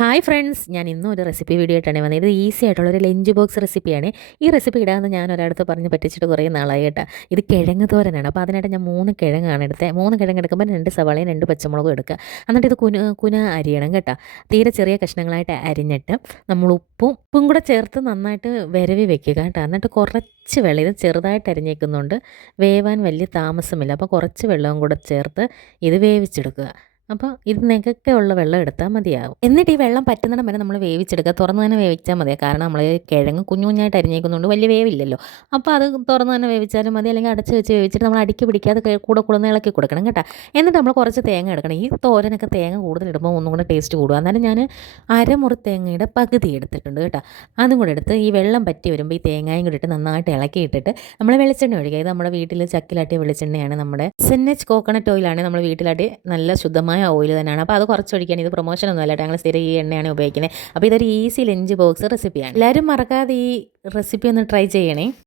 Hi friends, ഞാൻ ഇന്നും ഒരു റെസിപ്പി വീഡിയോ ആയിട്ടാണ് വന്നത്. ഇത് ഈസി ആയിട്ടുള്ളൊരു ലഞ്ച് ബോക്സ് റെസിപ്പിയാണ്. ഈ റെസിപ്പി ഇടാമെന്ന് ഞാൻ ഒരിടത്ത് പറഞ്ഞ് പറ്റിച്ചിട്ട് കുറേ നാളായി കേട്ടോ. ഇത് കിഴങ്ങ് തോരനാണ്. അപ്പോൾ അതിനായിട്ട് ഞാൻ 3 കിഴങ്ങാണ് എടുത്തത്. 3 കിഴങ്ങ് എടുക്കുമ്പോൾ 2 സവാളയും 2 പച്ചമുളകും എടുക്കുക. എന്നിട്ട് ഇത് കുന അരിയണം കേട്ടോ. തീരെ ചെറിയ കഷ്ണങ്ങളായിട്ട് അരിഞ്ഞിട്ട് നമ്മൾ ഉപ്പും കൂടെ ചേർത്ത് നന്നായിട്ട് വിരവി വെക്കുക കേട്ടോ. എന്നിട്ട് കുറച്ച് വെള്ളം, ഇത് ചെറുതായിട്ട് അരിഞ്ഞേക്കുന്നുണ്ട്, വേവാൻ വലിയ താമസമില്ല. അപ്പോൾ കുറച്ച് വെള്ളവും കൂടെ ചേർത്ത് ഇത് വേവിച്ചെടുക്കുക. അപ്പോൾ ഇത് നികക്കെ ഉള്ള വെള്ളം എടുത്താൽ മതിയാകും. എന്നിട്ട് ഈ വെള്ളം പറ്റുന്നിടം വരെ നമ്മൾ വേവിച്ചെടുക്കുക. തുറന്ന് തന്നെ വേവിച്ചാൽ മതി. കാരണം നമ്മൾ കിഴങ്ങ് കുഞ്ഞു കുഞ്ഞായിട്ട് അരിഞ്ഞേക്കുന്നതുകൊണ്ട് വലിയ വേവില്ലല്ലോ. അപ്പോൾ അത് തുറന്ന് തന്നെ വേവിച്ചാലും മതി. അല്ലെങ്കിൽ അടച്ച് വെച്ച് വേവിച്ചിട്ട് നമ്മൾ അടുക്കി പിടിക്കാതെ കൂടെ ഇളക്കി കൊടുക്കണം കേട്ടോ. എന്നിട്ട് നമ്മൾ കുറച്ച് തേങ്ങ എടുക്കണം. ഈ തോരനൊക്കെ തേങ്ങ കൂടുതൽ ഇടുമ്പോൾ ഒന്നും കൂടെ ടേസ്റ്റ് കൂടുക. എന്നാലും ഞാൻ അരമുറി തേങ്ങയുടെ പകുതി എടുത്തിട്ടുണ്ട് കേട്ടോ. അതും കൂടെ എടുത്ത് ഈ വെള്ളം പറ്റി വരുമ്പോൾ ഈ തേങ്ങയും കൂടി ഇട്ട് നന്നായിട്ട് ഇളക്കി ഇട്ടിട്ട് നമ്മൾ വെളിച്ചെണ്ണ ഒഴിക്കുക. ഇത് നമ്മുടെ വീട്ടിൽ ചക്കിലാട്ടിയ വെളിച്ചെണ്ണയാണ്. നമ്മുടെ SNH കോക്കനട്ട് ഓയിലാണ് നമ്മൾ വീട്ടിലാട്ടി, നല്ല ശുദ്ധമായ ഓയിൽ തന്നെയാണ്. അപ്പോൾ അത് കുറച്ച് ഒഴിക്കാൻ, ഇത് പ്രൊമോഷനൊന്നും അല്ല, ഞങ്ങൾ സ്ഥിരം ഈ എണ്ണയാണ് ഉപയോഗിക്കുന്നത്. അപ്പോൾ ഇതൊരു ഈസി ലഞ്ച് ബോക്സ് റെസിപ്പിയാണ്. എല്ലാവരും മറക്കാതെ ഈ റെസിപ്പി ഒന്ന് ട്രൈ ചെയ്യണേ.